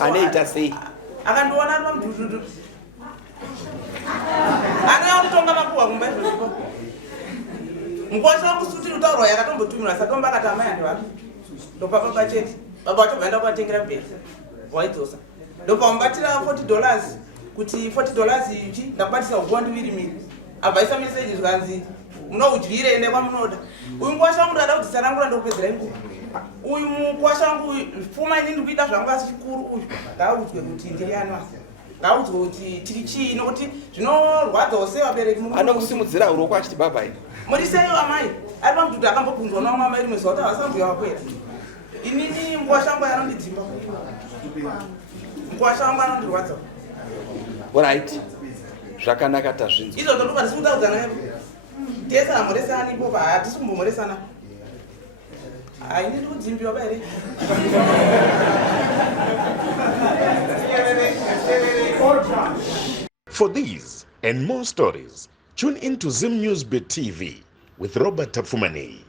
Anoita sei? Akandiona ari pamutututu. Ana akutonga Makuhwa kumba izvozvo. Mukawasha wangu suti utaurwa yakatombotumirwa saka tomba akati amai handivaki. Ndopapa pachete. Baba wacho bvaenda kuvatengera mberi. Waidzosa. Ndopamubatira $40 kuti $40 ichi ndakubatisa uwandi miri. Abvaisa message zvikanzi munodyire ende kwamunoda. Uyu Mukawasha wangu ndada kuti sarangura ndokupedzera inguva. Uyu Mukawasha wangu pfuma inini ndikuita zvangu asi chikuru uyu. Ngaudzwe kuti ndiri anwa. Ngaudzwe kuti tiri chii nokuti zvinorwadzawo sevabereki. Anokusimudzira ruoko achiti baba ine. Muri sei amai? Ari pamututu akambobvunzwa naumwe amai rimwe zuva kuti avasambuya wakwera. Inini Mukawasha wangu anondidzimba. Mukawasha wangu anondirwadza. Alright. Zvakanaka tazvinzwa. Izvo ndokupa ndisikutaudzana nepo. Tese hamuresani ipopa, hatisi kumbomuresana. Haindidi kudzimbiwa baere. For these and more stories, tune in to Zim News Bit TV with Robert Tapfumani.